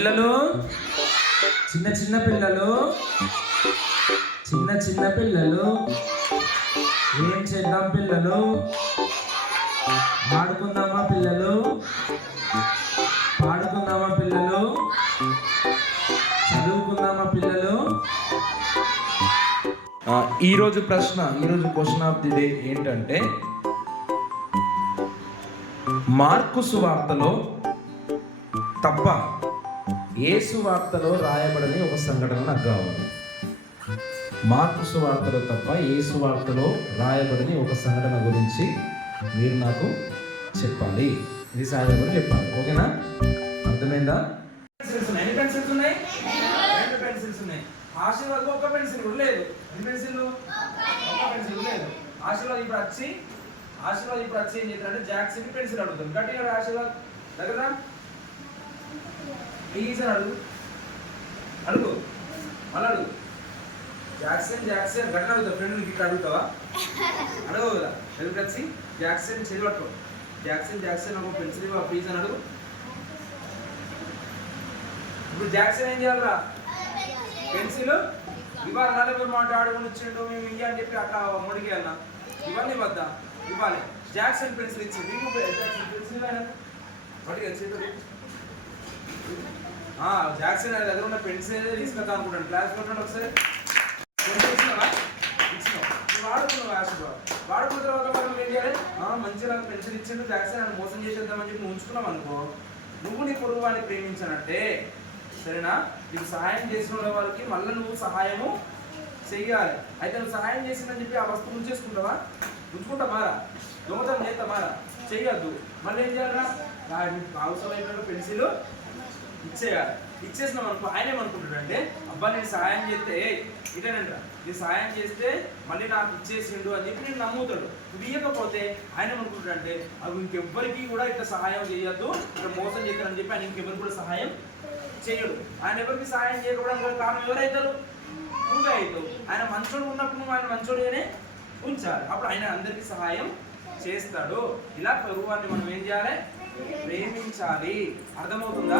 పిల్లలు, చిన్న చిన్న పిల్లలు, చిన్న చిన్న పిల్లలు, ఏం చేద్దాం పిల్లలు? ఆడుకుందామా పిల్లలు? పాడుకుందామా పిల్లలు? చదువుకుందామా పిల్లలు? ఈరోజు క్వశ్చన్ ఆఫ్ ది డే ఏంటంటే, మార్కు సువార్తలో తప్ప యేసు వార్తలో రాయబడని ఒక సంఘటన నాకు కావాలి. మార్కు సువార్తలో తప్ప యేసు వార్తలో రాయబడని ఒక సంఘటన గురించి మీరు నాకు చెప్పాలి. ఇది సాయం కూడా చెప్పాలి. ఓకేనా? అర్థమైందా? ఎన్ని పెన్సిల్స్ ఉన్నాయి? 2 పెన్సిల్స్ ఉన్నాయి. ఆశీర్వాద్ ఒక పెన్సిల్ కూడా లేదు. ఎన్ని పెన్సిల్? ఒక పెన్సిల్ లేదు. ఆశీర్వాద్ ఇప్పుడు వచ్చి ఏం చేస్తారంటే జాక్సన్ పెన్సిల్ అడుగుతాం. గట్టిగా ఆశీర్వాద్ దగ్గర ప్లీజ్ అడుగు మళ్ళీ అడుగు. జాక్సన్ గట్టిన అడుగుతావు. ఫ్రెండ్ ఇక్కడ అడుగుతావా? అడగవు కదా. ఎదురు వచ్చి జాక్సన్ చదివట్టుకో. జాక్సన్ ఒక పెన్సిల్ ఇవ్వ ప్లీజ్ అని అడుగు. ఇప్పుడు జాక్సన్ ఏం చేయాలరా? పెన్సిల్ ఇవాళ నలుగురు మాట ఆడుకుని వచ్చిండు, మేము ఇయ్య అని చెప్పి అట్లా ముడికి వెళ్ళినా ఇవన్నీ వద్దా ఇవ్వాలి. జాక్సన్ పెన్సిల్ ఇచ్చింది. పెన్సిల్ వాటికి చేతులు జాక్సన్ దగ్గర ఉన్న పెన్సిల్ తీసుకొద్దాం అనుకుంటాను. క్లాస్ కొట్టండి ఒకసారి. వాడుకున్నావు ఆశీర్వాద్. వాడుకున్న తర్వాత మనం ఏం చేయాలి? మంచిగా పెన్సిల్ ఇచ్చిండు జాక్సన్ అని మోసం చేసేద్దామని చెప్పి ఉంచుకున్నాం అనుకో, నువ్వు నీ పొరుగు వాడిని ప్రేమించానంటే సరేనా? నీకు సహాయం చేసిన వాళ్ళకి మళ్ళీ నువ్వు సహాయము చెయ్యాలి. అయితే నువ్వు సహాయం చేసిందని చెప్పి ఆ వస్తువు ఉంచుకుంటామారా? దొంగతనం చేస్తామారా? చెయ్యొద్దు. మళ్ళీ ఏం చేయాలరా? అవసరమైన పెన్సిల్ ఇచ్చేయాలి. ఇచ్చేసినాం అనుకో, ఆయన ఏమనుకుంటాడంటే, అబ్బా నేను సహాయం చేస్తే ఇటేనంట, నేను సహాయం చేస్తే మళ్ళీ నాకు ఇచ్చేసిండు అని చెప్పి నేను నమ్ముతాడు. నువ్వు ఇవ్వకపోతే ఆయన ఏమనుకుంటాడంటే, అవి ఇంకెవ్వరికి కూడా ఇట్లా సహాయం చేయొద్దు, ఇక్కడ మోసం చేస్తారని చెప్పి ఆయన ఇంకెవరికి కూడా సహాయం చేయడు. ఆయన ఎవరికి సహాయం చేయకపోవడానికి కారణం ఎవరైతారు? నువ్వే అవుతావు. ఆయన మంచోడు ఉన్నప్పుడు నువ్వు ఆయన మంచోడుగానే ఉంచాలి. అప్పుడు ఆయన అందరికీ సహాయం చేస్తాడు. ఇలా పొరుగువారిని మనం ఏం చేయాలి? ప్రేమించాలి. అర్థమవుతుందా?